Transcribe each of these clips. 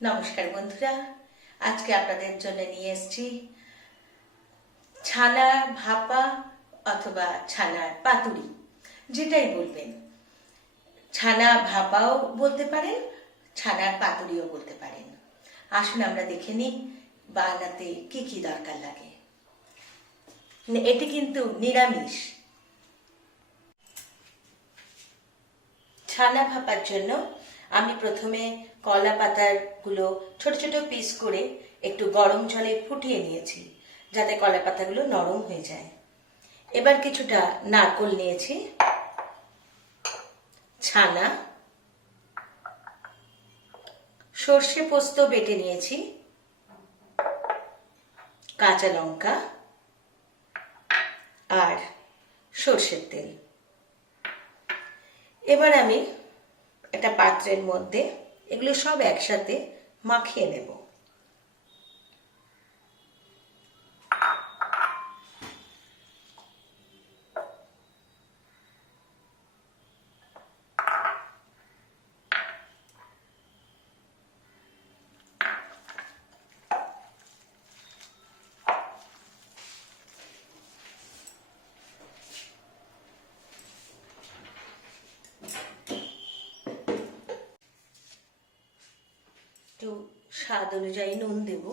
নমস্কার বন্ধুরা, আজকে আপনাদের জন্য নিয়ে এসেছি ছানা ভাপা অথবা ছানার পাতুরি, যেটাই বলবেন। ছানা ভাপাও বলতে পারেন, ছানার পাতুরিও বলতে পারেন। আসুন আমরা দেখে নিই বানাতে কি কি দরকার লাগে। এটি কিন্তু নিরামিষ। ছানা ভাপার জন্য আমি প্রথমে কলা পাতারগুলো ছোট ছোট পিস করে একটু গরম জলে ফুটিয়ে নিয়েছি, যাতে কলা পাতাগুলো নরম হয়ে যায়। এবার কিছুটা নারকোল নিয়েছি, ছানা, সর্ষে পোস্ত বেটে নিয়েছি, কাঁচা লঙ্কা আর সর্ষের তেল। এবার আমি একটা পাত্রের মধ্যে এগুলো সব একসাথে মাখিয়ে নেব। একটু স্বাদ অনুযায়ী নুন দেব।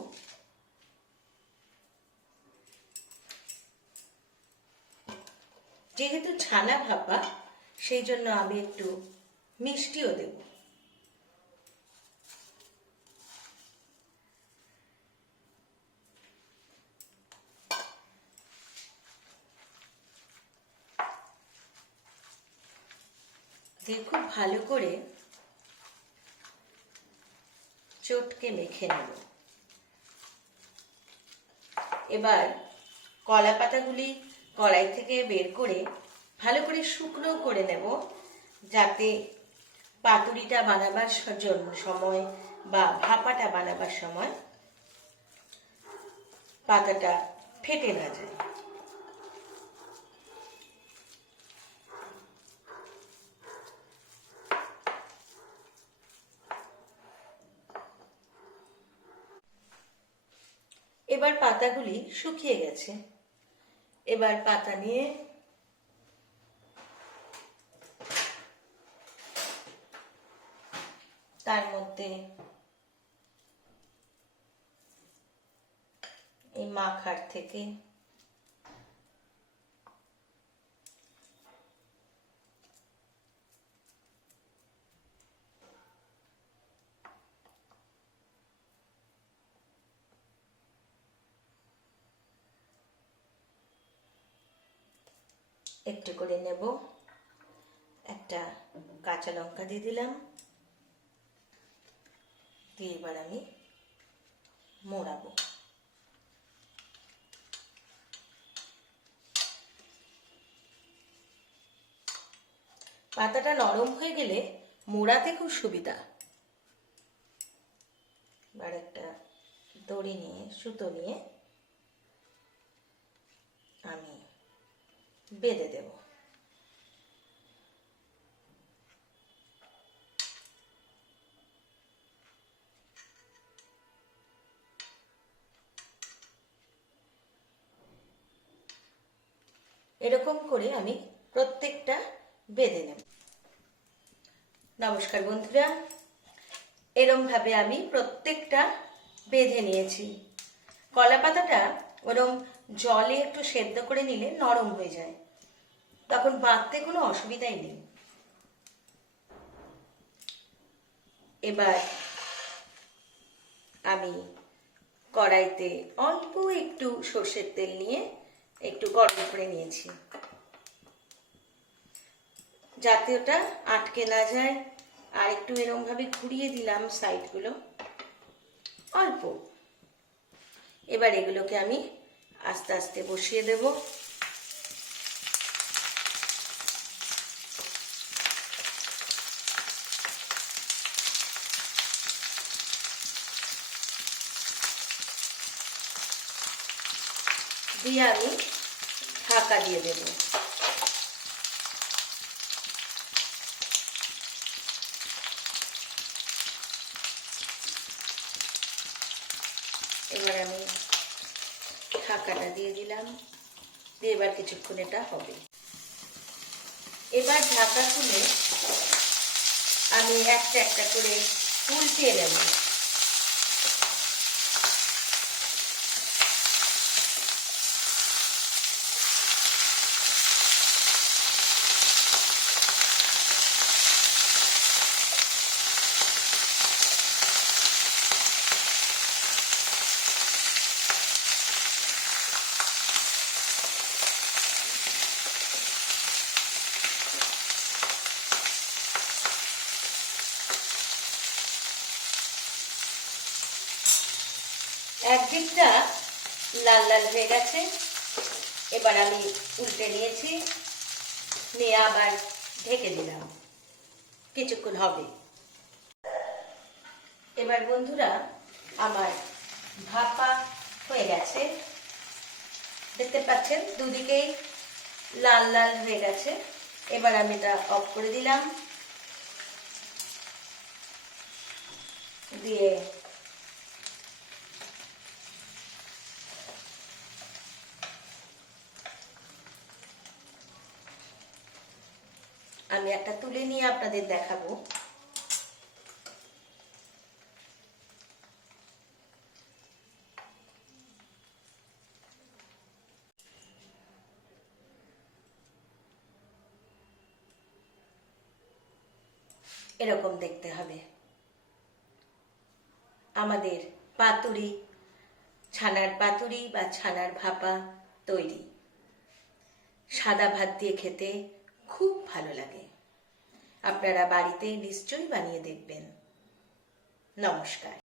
যেহেতু ছানা ভাপা, সেই জন্য আমি একটু মিষ্টিও দেব। দিয়ে খুব ভালো করে চটকে মেখে নেব। এবার কলা পাতাগুলি কড়াই থেকে বের করে ভালো করে শুকনো করে নেব, যাতে পাতুরিটা বানাবার জন্য সময় বা ভাপাটা বানাবার সময় পাতাটা ফেটে না যায়। এবার পাতাগুলি শুকিয়ে গেছে। এবার পাতা নিয়ে তার মধ্যে এই মাখার থেকে একটু করে নেব। একটা কাঁচা লঙ্কা দিয়ে দিলাম। দিয়ে এবার আমি মোড়াবো। পাতাটা নরম হয়ে গেলে মোড়াতে খুব সুবিধা। এবার একটা দড়ি নিয়ে, সুতো নিয়ে আমি বেঁধে দেব। এরকম করে আমি প্রত্যেকটা বেঁধে নেব। নমস্কার বন্ধুরা এরম ভাবে আমি প্রত্যেকটা বেঁধে নিয়েছি। কলা পাতাটা ওরম জলে একটু সেদ্ধ করে নিলে নরম হয়ে যায়। তখন বাঁধতে কোনো অসুবিধাই নেই। এবার আমি কড়াইতে অল্প একটু সর্ষের তেল নিয়ে একটু গরম করে নিয়েছি। যাতে ওটা আটকে না যায়। আর একটু এরম ভাবে ঘুরিয়ে দিলাম সাইডগুলো অল্প। এবার এগুলোকে আমি আস্তে আস্তে বসিয়ে দেব। দিয়ে আমি ঢাকা দিয়ে দেব। এবার আমি ঢাকাটা দিয়ে দিলাম। দিয়ে এবার কিছুক্ষণ এটা হবে। এবার ঢাকা খুলে আমি একটা একটা করে ফুল উল্টিয়ে নেব। একদিকটা লাল লাল হয়ে গেছে। এবার আমি উল্টে নিয়েছি। নিয়ে আবার ঢেকে দিলাম। কিছুক্ষণ হবে। এবার বন্ধুরা, আমার ভাপা হয়ে গেছে। দেখতে পাচ্ছেন, দুদিকেই লাল লাল হয়ে গেছে। এবার আমি এটা অফ করে দিলাম। দিয়ে আমি একটা তুলে নিয়ে আপনাদের দেখাবো। এরকম দেখতে হবে। আমাদের পাতুরি, ছানার পাতুরি বা ছানার ভাপা তৈরি। সাদা ভাত দিয়ে খেতে খুব ভালো লাগে। আপনারা বাড়িতে নিশ্চয়ই বানিয়ে দেখবেন। নমস্কার।